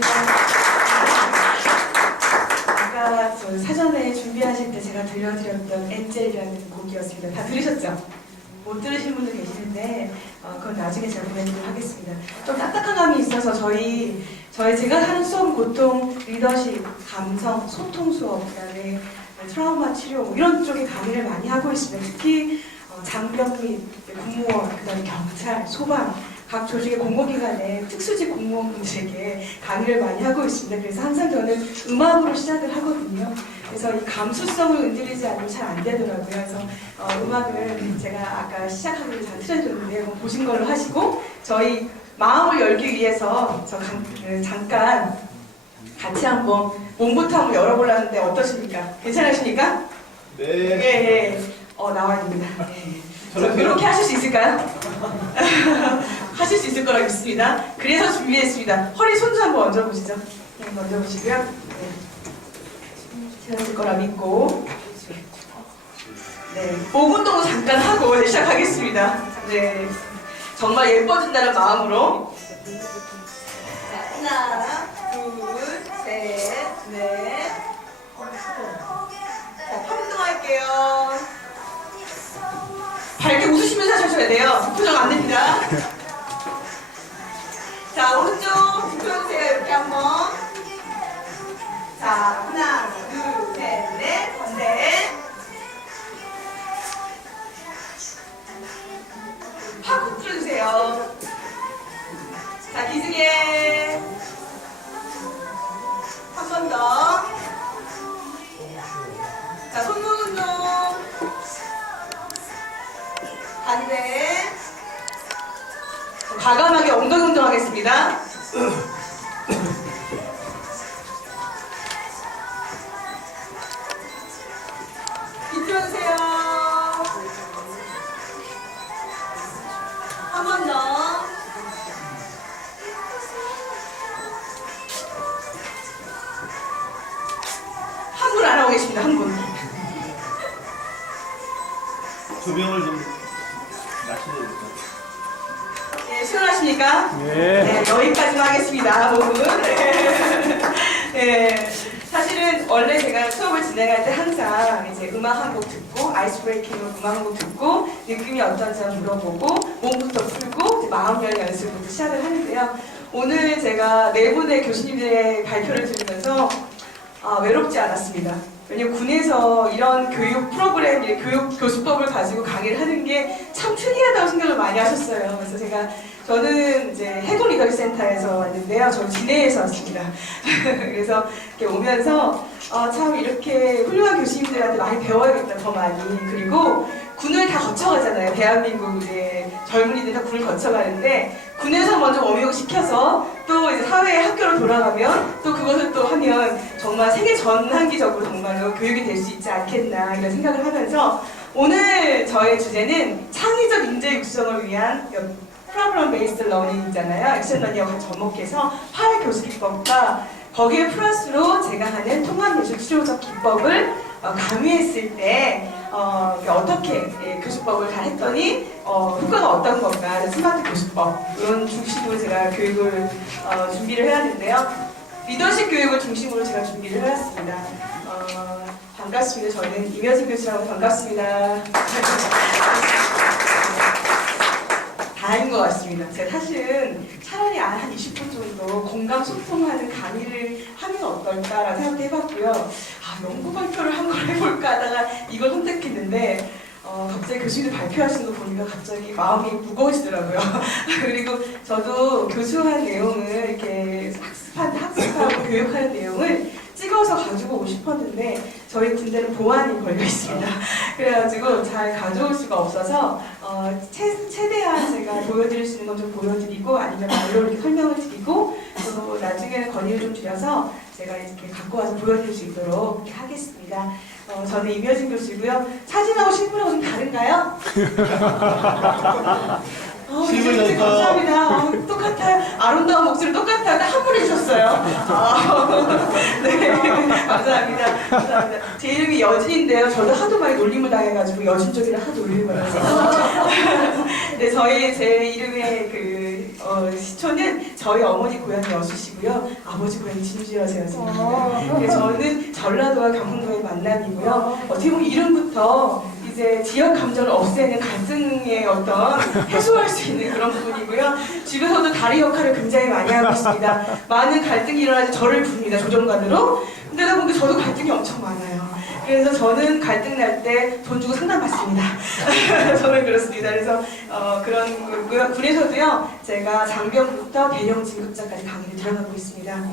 반갑습니다. 아까 저 사전에 준비하실 때 제가 들려드렸던 엔젤이라는 곡이었습니다. 다 들으셨죠? 못 들으신 분도 계시는데 그건 나중에 제가 보내드리도록 하겠습니다. 좀 딱딱한 감이 있어서 제가 하는 수업은 보통 리더십, 감성, 소통 수업, 그다음에 트라우마 치료 뭐 이런 쪽에 강의를 많이 하고 있습니다. 특히 장병 및 공무원, 그다음에 경찰, 소방 각 조직의 공공기관의 특수직 공무원분들에게 강의를 많이 하고 있습니다. 그래서 항상 저는 음악으로 시작을 하거든요. 그래서 이 감수성을 건드리지 않으면 잘 안 되더라고요. 그래서 음악을 제가 아까 시작하기 잘 틀어줬는데 보신 걸로 하시고 저희 마음을 열기 위해서 잠깐 같이 한번 몸부터 한번 열어보려는데 어떠십니까? 괜찮으십니까? 네. 예. 나와야 됩니다. 그렇게 하실 수 있을까요? 하실 수 있을 거라고 믿습니다. 그래서 준비했습니다. 허리 손 좀 한번 얹어보시죠. 네, 얹어보시고요. 네. 되실 거라 믿고. 네, 목 운동도 잠깐 하고 시작하겠습니다. 네, 정말 예뻐진다는 마음으로. 자, 하나, 둘, 셋, 넷. 자, 팔 운동할게요. 밝게 웃으시면서 하셔야 돼요. 표정 안 됩니다. 자, 오른쪽 뒷표주세요. 이렇게 한번. 자, 하나, 둘, 셋, 넷, 넷. 팔 풀어주세요. 자, 기승에. 한 번 더. 자, 손목 운동. 반대. 과감하게 엉덩이 운동하겠습니다. 비켜주세요. 한 번 더. 한 분 안 하고 계십니다. 한 분. 조명을 좀 마셔야 될까요? 네, 시원하십니까? 네. 네, 여기까지만 하겠습니다. 5분. 네. 사실은 원래 제가 수업을 진행할 때 항상 이제 음악 한 곡 듣고 아이스 브레이킹으로 음악 한 곡 듣고 느낌이 어떤지 물어보고 몸부터 풀고 이제 마음 열는 연습부터 시작을 하는데요. 오늘 제가 네 분의 교수님들의 발표를 들으면서 외롭지 않았습니다. 왜냐면 군에서 이런 교육 프로그램, 교육 교수법을 가지고 강의를 하는 게 참 특이하다고 생각을 많이 하셨어요. 그래서 저는 이제 해군 리더십 센터에서 왔는데요. 저는 진해에서 왔습니다. 그래서 이렇게 오면서 참 이렇게 훌륭한 교수님들한테 많이 배워야겠다, 더 많이. 그리고 군을 다 거쳐가잖아요. 대한민국 이제 젊은이들 다 군을 거쳐가는데 군에서 먼저 워밍업 시켜서 또 이제 사회의 학교로 돌아가면 또 그것을 또 하면 정말 세계 전환기적으로 정말로 교육이 될 수 있지 않겠나 이런 생각을 하면서 오늘 저의 주제는 창의적 인재 육성을 위한 프로그램 베이스드 러닝이잖아요. 액션 러닝하고 같이 접목해서 화해 교수 기법과 거기에 플러스로 제가 하는 통합예술 치료적 기법을 가미했을 때 어떻게 교수법을 다 했더니 효과가 어떤 건가 스마트 교수법 이런 중심으로 제가 교육을 준비를 해왔는데요. 리더십 교육을 중심으로 제가 준비를 해왔습니다. 반갑습니다. 저는 임여진 교수라고 반갑습니다. 다행인 것 같습니다. 제가 사실은 차라리 한 20분 정도 공감 소통하는 강의를 하면 어떨까라는 생각도 해봤고요. 연구 발표를 한 걸 해볼까 하다가 이걸 선택했는데 갑자기 교수님들 발표하시는 거 보니까 갑자기 마음이 무거워지더라고요. 그리고 저도 교수한 내용을 이렇게 학습하고 교육하는 내용을 찍어서 가지고 오고 싶었는데 저희 군대는 보안이 걸려 있습니다. 그래가지고 잘 가져올 수가 없어서 최대한 제가 보여드릴 수 있는 건 좀 보여드리고 아니면 말로 이렇게 설명을 드리고 또 나중에는 건의를 좀 드려서 제가 이렇게 갖고 와서 보여드릴 수 있도록 이렇게 하겠습니다. 저는 임여진 교수고요. 사진하고 실물하고 좀 다른가요? 실물이 감사합니다. 똑같아요. 아름다운 목소리 똑같아요. 한 분 해주셨어요. 네, 감사합니다. 감사합니다. 제 이름이 여진인데요. 저도 하도 많이 놀림을 당해가지고 여진 쪽이라 하도 놀림을 받아서. 네, 제 이름의 시초는 저희 어머니 고향이 여수시고요. 아버지 고향이 진주여세였습니다. 그래서 저는 전라도와 경상도의 만남이고요. 어떻게 보면 이름부터 이제 지역 감정을 없애는 갈등의 어떤 해소할 수 있는 그런 부분이고요. 집에서도 다리 역할을 굉장히 많이 하고 있습니다. 많은 갈등이 일어나서 저를 부릅니다. 조정관으로. 근데 보니까 저도 갈등이 엄청 많아요. 그래서 저는 갈등 날 때 돈 주고 상담 받습니다. 저는 그렇습니다. 그래서 그런 군에서도요, 제가 장병부터 대령 진급자까지 강의를 들어가고 있습니다.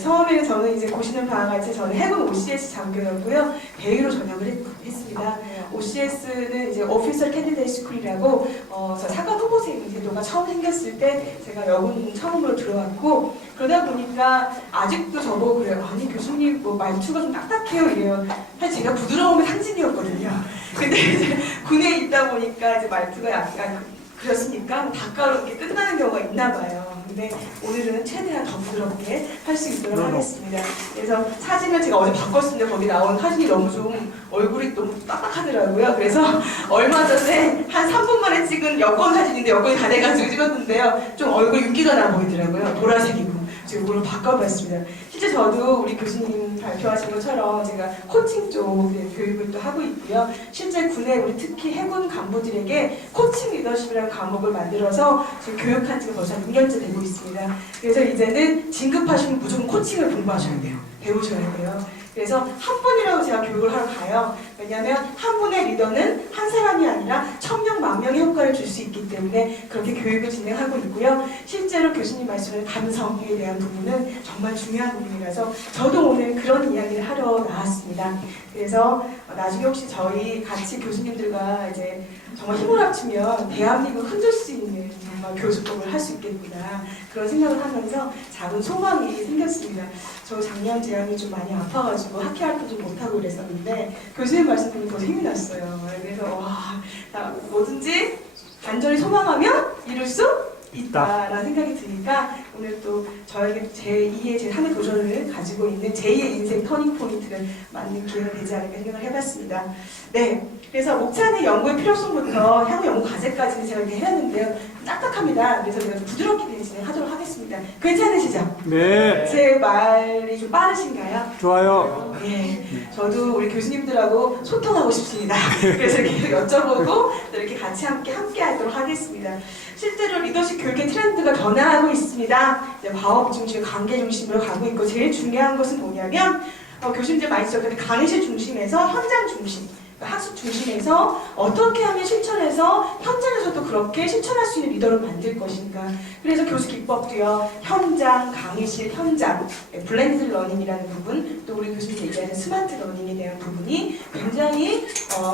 처음에는 저는 이제 보시는 바와 같이 저는 해군 OCS 장교였고요. 배위로 전역을 했습니다. OCS는 이제 오피서 캔디데이트 스쿨이라고 저 사관 후보생 제도가 처음 생겼을 때 제가 여군 처음으로 들어왔고, 그러다 보니까 아직도 저보고 그래요. 아니 교수님 뭐 말투가 좀 딱딱해요 이래요. 사실 제가 부드러움의 상징이었거든요. 근데 이제 군에 있다 보니까 이제 말투가 약간 그렇습니까? 다가롭게 끝나는 경우가 있나 봐요. 근데 오늘은 최대한 더 부드럽게 할 수 있도록 하겠습니다. 그래서 사진을 제가 어제 바꿨는데 거기 나온 사진이 너무 좀 얼굴이 너무 빡빡하더라고요. 그래서 얼마 전에 한 3분 만에 찍은 여권 사진인데 여권이 다 돼가지고 찍었는데요. 좀 얼굴 윤기가 나 보이더라고요. 보라색이고. 제가 오늘 바꿔봤습니다. 실제 저도 우리 교수님 발표하신 것처럼 제가 코칭 쪽 교육을 또 하고 있고요. 실제 군에 우리 특히 해군 간부들에게 코칭 리더십이라는 과목을 만들어서 지금 교육한 지가 벌써 6년째 되고 있습니다. 그래서 이제는 진급하시면 무조건 코칭을 공부하셔야 돼요. 배우셔야 돼요. 그래서 한 분이라고 제가 교육을 하러 가요. 왜냐하면 한 분의 리더는 한 사람이 아니라 1000명, 10,000명의 효과를 줄 수 있기 때문에 그렇게 교육을 진행하고 있고요. 실제로 교수님 말씀하신 감성에 대한 부분은 정말 중요한 부분이라서 저도 오늘 그런 이야기를 하러 나왔습니다. 그래서 나중에 혹시 저희 같이 교수님들과 이제 정말 힘을 합치면 대한민국을 흔들 수 있는 정말 교수법을 할 수 있겠구나 그런 생각을 하면서 작은 소망이 생겼습니다. 저 작년 재앙이 좀 많이 아파가지고 학회 활동 좀 못하고 그랬었는데 교수님 말씀 듣고 더 힘이 났어요. 그래서 와, 나 뭐든지 간절히 소망하면 이룰 수 있다라는 생각이 드니까 오늘 또 저에게 제2의 제 삶의 도전을 가지고 있는 제2의 인생 터닝 포인트를 맞는 기회가 되지 않을까 생각을 해봤습니다. 네, 그래서 옥찬의 연구의 필요성부터 향후 연구 과제까지 제가 이렇게 해놨는데요. 딱딱합니다. 그래서 제가 좀 부드럽게 진행하도록 하겠습니다. 괜찮으시죠? 네. 제 말이 좀 빠르신가요? 좋아요. 네, 저도 우리 교수님들하고 소통하고 싶습니다. 그래서 이렇게 여쭤보고 또 이렇게 같이 함께 하도록 하겠습니다. 실제로 리더십 교육의 트렌드가 변화하고 있습니다. 이제 과업 중심, 관계 중심으로 가고 있고 제일 중요한 것은 뭐냐면 교수님들 많이 지적하는 강의실 중심에서 현장 중심, 학습 중심에서 어떻게 하면 실천해서 현장에서도 그렇게 실천할 수 있는 리더를 만들 것인가. 그래서 교수 기법도요. 현장, 강의실, 현장, 블렌드 러닝이라는 부분, 또 우리 교수님이 얘기하는 스마트 러닝에 대한 부분이 굉장히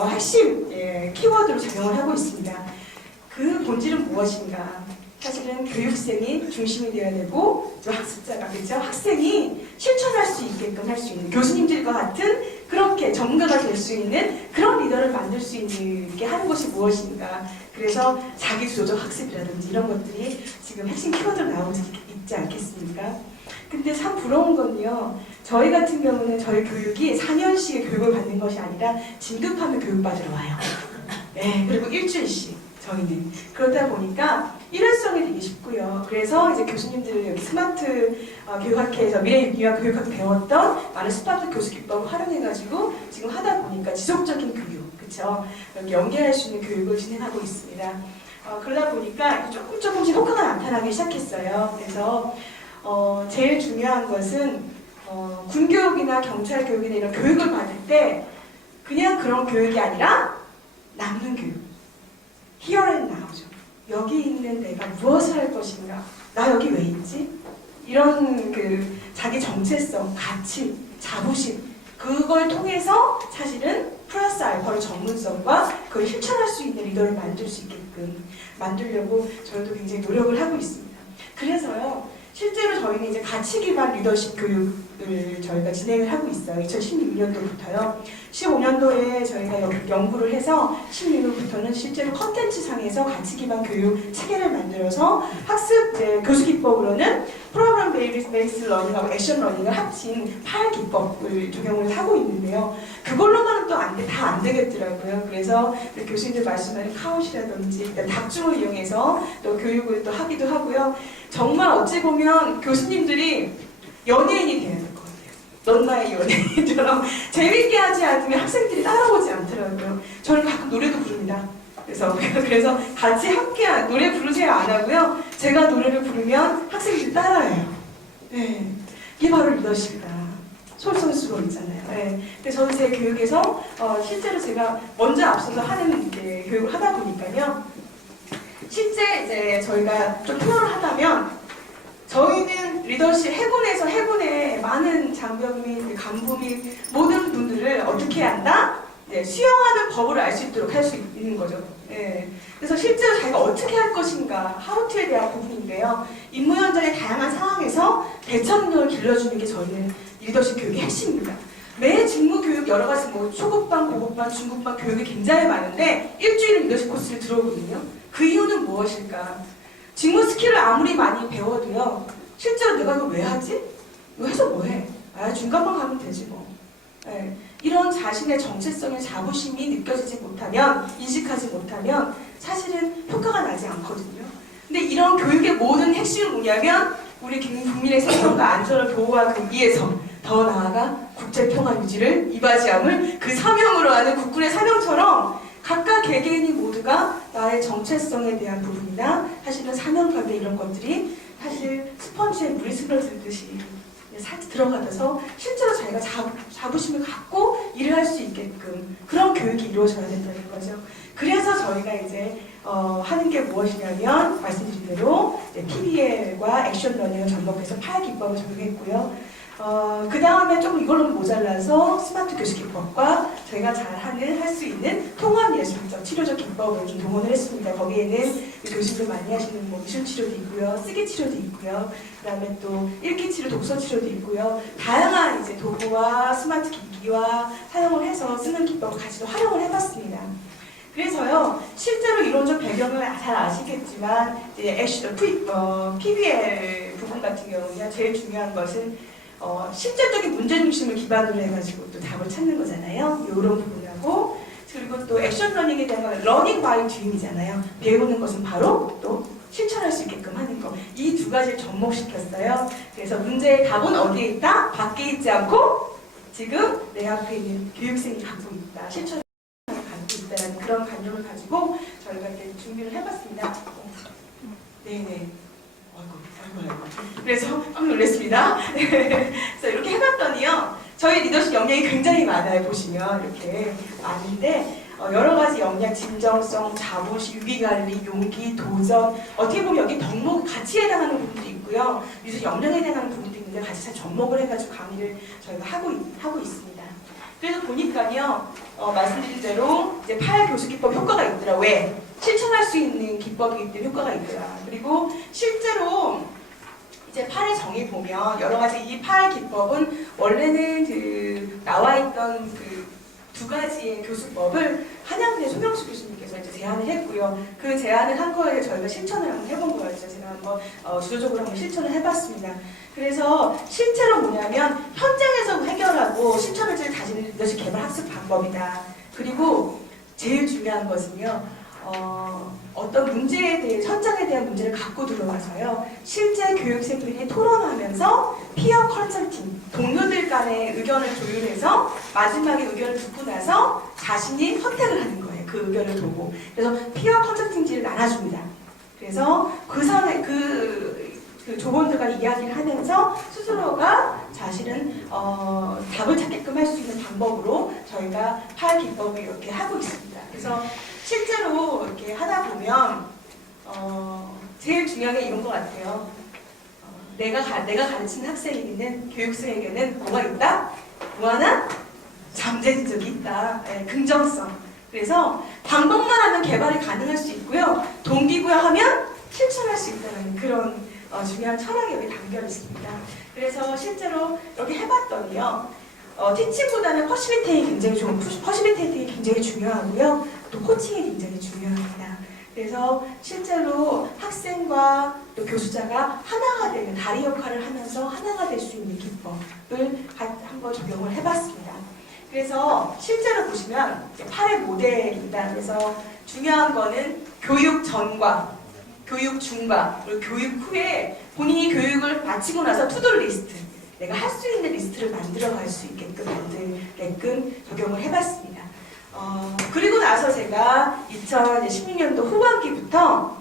핵심 키워드로 작용을 하고 있습니다. 그 본질은 무엇인가? 사실은 교육생이 중심이 되어야 되고 또 학습자가, 그렇죠? 학생이 실천할 수 있게끔 할 수 있는 교수님들과 같은 그렇게 전문가가 될 수 있는 그런 리더를 만들 수 있게 하는 것이 무엇인가. 그래서 자기주도적 학습이라든지 이런 것들이 지금 핵심 키워드로 나오고 있지 않겠습니까? 근데 참 부러운 건요. 저희 같은 경우는 저희 교육이 4년씩의 교육을 받는 것이 아니라 진급하면 교육받으러 와요. 네, 그리고 일주일씩. 저희는 그러다 보니까 일회성이 되기 쉽고요. 그래서 이제 교수님들을 여기 스마트 교육학회에서 미래유기와 교육학 배웠던 많은 스마트 교수 기법을 활용해가지고 지금 하다 보니까 지속적인 교육, 그렇죠? 이렇게 연계할 수 있는 교육을 진행하고 있습니다. 그러다 보니까 조금씩 효과가 나타나기 시작했어요. 그래서 제일 중요한 것은 군교육이나 경찰교육이나 이런 교육을 받을 때 그냥 그런 교육이 아니라 남는 교육. Here and now죠. 여기 있는 내가 무엇을 할 것인가? 나 여기 왜 있지? 이런 그 자기 정체성, 가치, 자부심 그걸 통해서 사실은 플러스 알파로 전문성과 그걸 실천할 수 있는 리더를 만들 수 있게끔 만들려고 저희도 굉장히 노력을 하고 있습니다. 그래서요. 실제로 저희는 이제 가치 기반 리더십 교육을 저희가 진행을 하고 있어요. 2016년도부터요. 15년도에 저희가 연구를 해서 16년도부터는 실제로 컨텐츠 상에서 가치 기반 교육 체계를 만들어서 학습 교수 기법으로는 프로그램 베이스 러닝하고 액션 러닝을 합친 8기법을 적용을 하고 있는데요. 그걸로만은 또 다 안 되겠더라고요. 그래서 교수님들 말씀하는 카운트라든지 닥중을 이용해서 또 교육을 또 하기도 하고요. 정말 어찌 보면 교수님들이 연예인이 돼야 될 것 같아요. 넌 나의 연예인처럼 재밌게 하지 않으면 학생들이 따라오지 않더라고요. 저는 가끔 노래도 부릅니다. 그래서 같이 함께 노래 부르세요 안 하고요. 제가 노래를 부르면 학생들이 따라해요. 네. 이게 바로 리더십이다. 솔선수범 있잖아요. 네. 그래서 저는 제 교육에서 실제로 제가 먼저 앞서서 하는 이제 교육을 하다 보니까요. 실제 이제 저희가 좀 토론을 하다면 저희는 리더십 해군에서 해군의 많은 장병 및 간부 및 모든 분들을 어떻게 한다? 네, 수용하는 법을 알 수 있도록 할 수 있는 거죠. 네. 그래서 실제로 자기가 어떻게 할 것인가, 하우투에 대한 부분인데요. 임무 현장의 다양한 상황에서 대처 능력을 길러주는 게 저희는 리더십 교육의 핵심입니다. 매 직무 교육 여러 가지 뭐 초급반, 고급반, 중급반 교육이 굉장히 많은데 일주일은 리더십 코스를 들어오거든요. 그 이유는 무엇일까? 직무 스킬을 아무리 많이 배워도요. 실제로 내가 이거 왜 하지? 이거 해서 뭐해? 중간만 가면 되지 뭐. 네. 이런 자신의 정체성의 자부심이 느껴지지 못하면, 인식하지 못하면 사실은 효과가 나지 않거든요. 근데 이런 교육의 모든 핵심은 뭐냐면 우리 국민의 생명과 안전을 보호하기 위해서 더 나아가 국제평화 유지를 이바지함을 그 사명으로 하는 국군의 사명처럼 각각 개개인이 모두가 나의 정체성에 대한 부분이나 사실은 사명감의 이런 것들이 사실 스펀지에 물이 스며들듯이 살짝 들어가면서 실제로 자기가 자부심을 갖고 일을 할 수 있게끔 그런 교육이 이루어져야 된다는 거죠. 그래서 저희가 이제 하는 게 무엇이냐면 말씀드린 대로 PBL과 액션 러닝을 접목해서 8기법을 적용했고요. 그 다음에 조금 이걸로 모자라서 스마트 교수 기법과 저희가 잘 할 수 있는 통합 예술적 치료적 기법을 좀 동원을 했습니다. 거기에는 교수님들 많이 하시는 뭐 미술 치료도 있고요, 쓰기 치료도 있고요, 그 다음에 또 읽기 치료, 독서 치료도 있고요, 다양한 이제 도구와 스마트 기기와 사용을 해서 쓰는 기법을 같이 활용을 해봤습니다. 그래서요, 실제로 이론적 배경을 잘 아시겠지만 이제 PBL 부분 같은 경우는 제일 중요한 것은 실질적인 문제 중심을 기반으로 해가지고 또 답을 찾는 거잖아요. 이런 부분하고 그리고 또 액션 러닝에 대한 건 러닝 바이 듀잉이잖아요. 배우는 것은 바로 또 실천할 수 있게끔 하는 거. 이 두 가지를 접목시켰어요. 그래서 문제의 답은 어디에 있다? 밖에 있지 않고 지금 내 앞에 있는 교육생이 갖고 있다. 실천을 갖고 있다는 그런 관념을 가지고 저희가 이렇게 준비를 해봤습니다. 네네. 그래서 깜짝 놀랐습니다. 그래서 이렇게 해봤더니요. 저희 리더십 역량이 굉장히 많아요. 보시면 이렇게 많은데 여러 가지 역량, 진정성, 자부심, 위기관리, 용기, 도전 어떻게 보면 여기 덕목 가치에 해당하는 부분도 있고요. 리더십 역량에 해당하는 부분도 있는데 같이 잘 접목을 해가지고 강의를 저희가 하고 있습니다. 그래서 보니까요. 말씀드린 대로 이제 8교수 기법 효과가 있더라. 왜? 실천할 수 있는 기법이기 때문에 효과가 있더라. 그리고 실제로 이제 8의 정의 보면 여러 가지 이 8 기법은 원래는 그 나와 있던 그 두 가지의 교수법을 한양대 송영수 교수님께서 이제 제안을 했고요. 그 제안을 한 거에 저희가 실천을 한번 해본 거였죠. 제가 한번 주도적으로 한번 실천을 해봤습니다. 그래서 실제로 뭐냐면 현장에서 해결하고 실천을 가지는 리더십 개발 학습 방법이다. 그리고 제일 중요한 것은요. 어떤 문제에 대해 현장에 대한 문제를 갖고 들어와서요. 실제 교육생들이 토론하면서 피어 컨설팅, 동료들 간의 의견을 조율해서 마지막에 의견을 듣고 나서 자신이 선택을 하는 거예요. 그 의견을 두고. 그래서 피어 컨설팅지를 나눠줍니다. 그래서 그 조원들과 이야기를 하면서 스스로가 자신은 답을 찾게끔 할 수 있는 방법으로 저희가 8 기법을 이렇게 하고 있습니다. 그래서 실제로 이렇게 하다 보면 제일 중요한 게 이런 것 같아요. 내가 가르치는 학생에게는 교육생에게는 뭐가 있다? 무한한 잠재력이 있다. 네, 긍정성. 그래서 방법만 하면 개발이 가능할 수 있고요. 동기부여하면 실천할 수 있다는 그런 중요한 철학이 여기 담겨 있습니다. 그래서 실제로 이렇게 해봤더니요. 티칭보다는 퍼시밀테이팅이 굉장히 중요하고요. 또 코칭이 굉장히 중요합니다. 그래서 실제로 학생과 또 교수자가 하나가 되는 다리 역할을 하면서 하나가 될 수 있는 기법을 한번 적용을 해봤습니다. 그래서 실제로 보시면 이제 8의 모델입니다. 그래서 중요한 거는 교육 전과 교육 중과 그리고 교육 후에 본인이 교육을 마치고 나서 투두 리스트, 내가 할 수 있는 리스트를 만들어 갈 수 있게끔 적용을 해봤습니다. 그리고 나서 제가 2016년도 후반기부터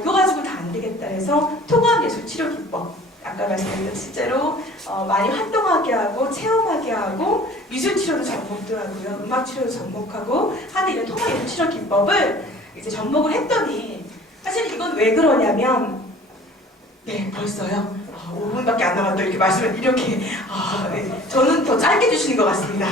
이거 가지고 다 안 되겠다 해서 통합예술치료기법, 아까 말씀드린 실제로 많이 활동하게 하고 체험하게 하고 미술치료도 접목도 하고요, 음악치료도 접목하고 하는 이런 통합예술치료기법을 이제 접목을 했더니 사실 이건 왜 그러냐면 네 벌써요 5분밖에 안 남았다 이렇게 말씀을 이렇게 네, 저는 더 짧게 주시는 것 같습니다.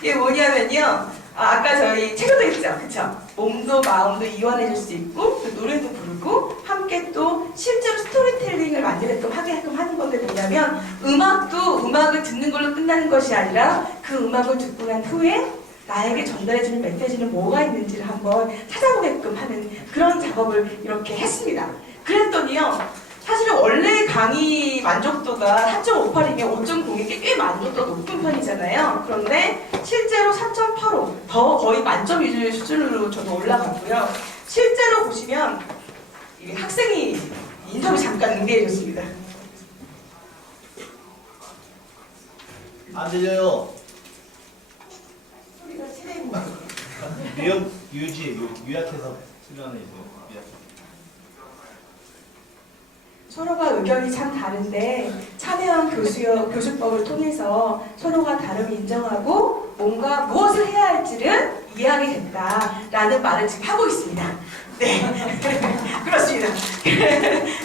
이게 뭐냐면요, 아까 저희 체조도 했죠, 그쵸? 몸도 마음도 이완해줄 수 있고 또 노래도 부르고 함께 또 실제로 스토리텔링을 만들게끔 하게끔 하는 건데 뭐냐면 음악도 음악을 듣는 걸로 끝나는 것이 아니라 그 음악을 듣고 난 후에 나에게 전달해주는 메시지는 뭐가 있는지를 한번 찾아보게끔 하는 그런 작업을 이렇게 했습니다. 그랬더니요, 사실은 원래 강의 만족도가 4.58이면 5.0이 꽤 만족도가 높은 편이잖아요. 그런데 실제로 4.85, 더 거의 만점 위주의 수준으로 저도 올라갔고요. 실제로 보시면 이 학생이 인터뷰 잠깐 응대해줬습니다. 안 들려요. 소리가 최대고. 요약해서 수련해 주세요. 서로가 의견이 참 다른데 참여형 교수법을 통해서 서로가 다름을 인정하고 뭔가 무엇을 해야 할지를 이해하게 됐다라는 말을 지금 하고 있습니다. 네, 그렇습니다.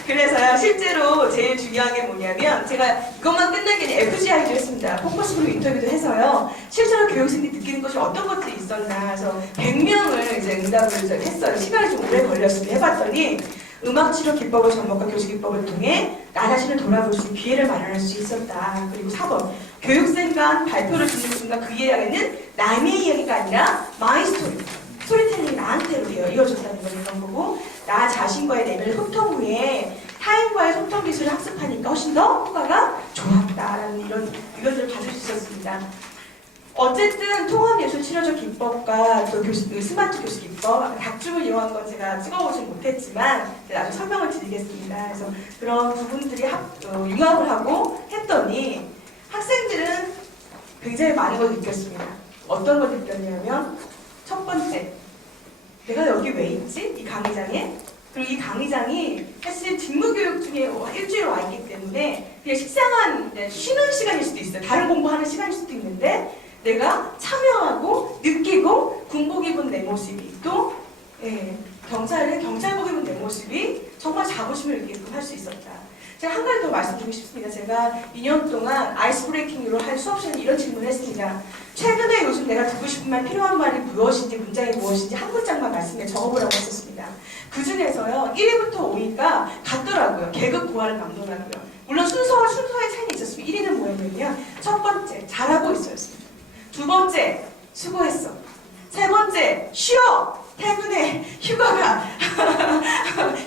그래서요, 실제로 제일 중요한 게 뭐냐면 제가 이것만 끝난 게 아니라 FGI도 했습니다. 포커스 그룹 인터뷰도 해서요, 실제로 교육생들이 느끼는 것이 어떤 것들이 있었나 해서 100명을 이제 응답을 했어요. 시간이 좀 오래 걸렸습니다. 해봤더니 음악치료 기법을 접목한 교수기법을 통해 나 자신을 돌아볼 수 있는 기회를 마련할 수 있었다. 그리고 4번, 교육생과 발표를 듣는 순간 그 이야기는 남의 이야기가 아니라 마이 스토리, 스토리텔링이 나한테로 이어졌다는 걸 그런 거고, 나 자신과의 내면의 소통 후에 타인과의 소통 기술을 학습하니까 훨씬 더 효과가 좋았다라는 이런 의견들을 받을 수 있었습니다. 어쨌든 통합예술치료적 기법과 또 스마트 교수 기법, 각줌을 이용한 건 제가 찍어보진 못했지만 나중에 설명을 드리겠습니다. 그래서 그런 부분들이 융합을 하고 했더니 학생들은 굉장히 많은 걸 느꼈습니다. 어떤 걸 느꼈냐면 첫 번째, 내가 여기 왜 있지? 이 강의장에? 그리고 이 강의장이 사실 직무교육 중에 일주일 와 있기 때문에 그냥 식상한 쉬는 시간일 수도 있어요. 다른 공부하는 시간일 수도 있는데 내가 참여하고 느끼고 군복 입은 내 모습이 또 경찰복 입은 내 모습이 정말 자부심을 느끼게끔 할 수 있었다. 제가 한 가지 더 말씀드리고 싶습니다. 제가 2년 동안 아이스 브레이킹으로 한 수업 시간에 이런 질문을 했습니다. 최근에 요즘 내가 듣고 싶은 말, 필요한 말이 무엇인지, 문장이 무엇인지 한 문장만 말씀해 적어보라고 했었습니다. 그 중에서요, 1위부터 5위가 같더라고요. 계급 고하를 막론하고요. 물론 순서의 차이는 있었으면 1위는 뭐였냐면 첫 번째, 잘하고 있었습니다. 두 번째, 수고했어. 세 번째, 쉬어. 퇴근해. 휴가가.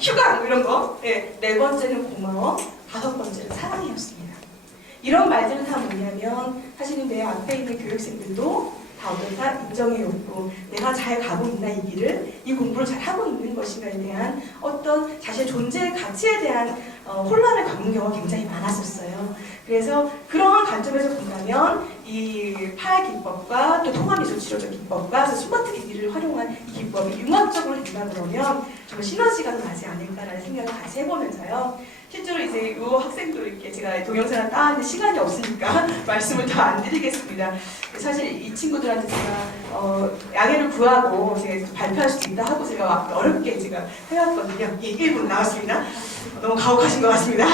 휴가 뭐 이런 거. 네 번째는 고마워. 다섯 번째는 사랑이었습니다. 이런 말들은 다 뭐냐면 사실은 내 앞에 있는 교육생들도 다 인정해줬고 내가 잘 가고 있나 이 길을, 이 공부를 잘 하고 있는 것인가에 대한 어떤 자신의 존재의 가치에 대한 혼란을 겪는 경우가 굉장히 많았었어요. 그래서 그러한 관점에서 본다면 이 파의 기법과 또 통합미술치료적 기법과 스마트 기기를 활용한 이 기법이 융합적으로 된다 그러면 정말 시너지가 나지 않을까라는 생각을 같이 해보면서요. 실제로 이제 이 학생도 이렇게 제가 동영상을 따는데 시간이 없으니까 말씀을 더 안 드리겠습니다. 사실 이 친구들한테 제가 양해를 구하고 제가 발표할 수도 있다 하고 제가 어렵게 제가 해왔거든요. 1분 나왔습니다. 너무 가혹하신 것 같습니다.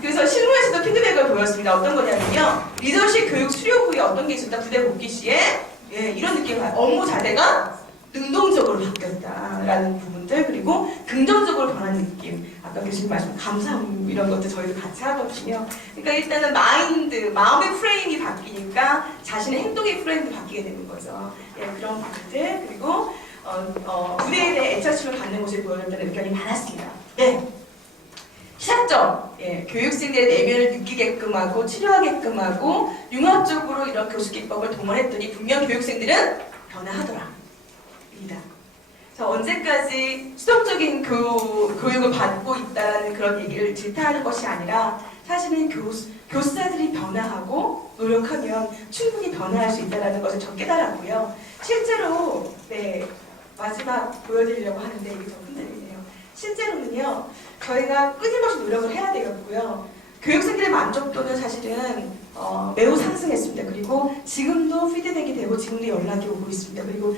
그래서 실무에서도 피드백을 보였습니다. 어떤 거냐면요, 리더십 교육 수료 후에 어떤 게 있었다. 부대 복귀 시에 이런 느낌을 봐요. 업무 자세가 능동적으로 바뀌었다라는 부분들, 그리고 긍정적으로 변하는 느낌. 아까 교수님 말씀 감사함 이런 것도 저희도 같이 하거든요. 그러니까 일단은 마음의 프레임이 바뀌니까 자신의 행동의 프레임도 바뀌게 되는 거죠. 그런 부분들, 그리고 무대에 대해 애착심을 갖는 모습을 보여줬다는 의견이 많았습니다. 네. 시작점, 교육생들의 내면을 느끼게끔 하고 치료하게끔 하고 융합적으로 이런 교수 기법을 동원했더니 분명 교육생들은 변화하더라. 입니다. 자, 언제까지 수동적인 교육을 받고 있다는 그런 얘기를 질타하는 것이 아니라 사실은 교사들이 변화하고 노력하면 충분히 변화할 수 있다는 것을 저 깨달았고요. 실제로 마지막 보여드리려고 하는데 이게 좀 흔들리네요. 실제로는요, 저희가 끊임없이 노력을 해야 되겠고요. 교육생들의 만족도는 사실은 매우 상승했습니다. 그리고 지금도 피드백이 되고 지금도 연락이 오고 있습니다. 그리고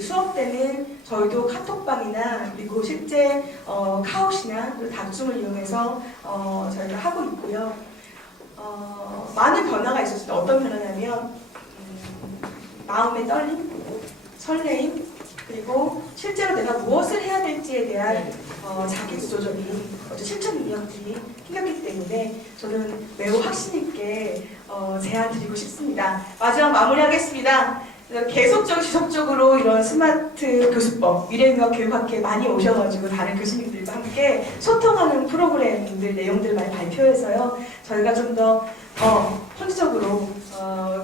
수업 때는 저희도 카톡방이나 그리고 실제 카웃이나 닥줌을 이용해서 저희가 하고 있고요. 많은 변화가 있었습니다. 어떤 변화냐면 마음의 떨림, 설레임, 그리고 실제로 내가 무엇을 해야 될지에 대한 자기주도적인 실천 능력들이 생겼기 때문에 저는 매우 확신 있게 제안 드리고 싶습니다. 마지막 마무리하겠습니다. 계속적으로 지속적으로 이런 스마트 교수법, 미래융합 교육학회에 많이 오셔가지고 다른 교수님들과 함께 소통하는 프로그램들 내용들을 많이 발표해서요. 저희가 좀 더 현실적으로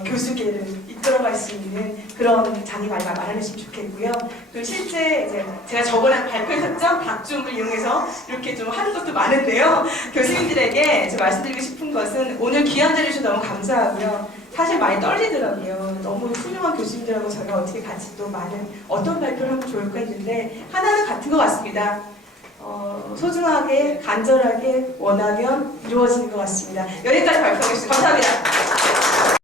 교수계를 이끌어갈 수 있는 그런 장이 많이 마련했으면 좋겠고요. 그리고 실제 이제 제가 저번에 발표했었죠? 닥줌을 이용해서 이렇게 좀 하는 것도 많은데요. 교수님들에게 좀 말씀드리고 싶은 것은 오늘 귀한 자리 주셔서 너무 감사하고요. 사실 많이 떨리더라고요. 너무 훌륭한 교수님들하고 저희가 어떻게 같이 또 많은 어떤 발표를 하면 좋을까 했는데 하나는 같은 것 같습니다. 소중하게, 간절하게 원하면 이루어지는 것 같습니다. 여기까지 발표하겠습니다. 감사합니다.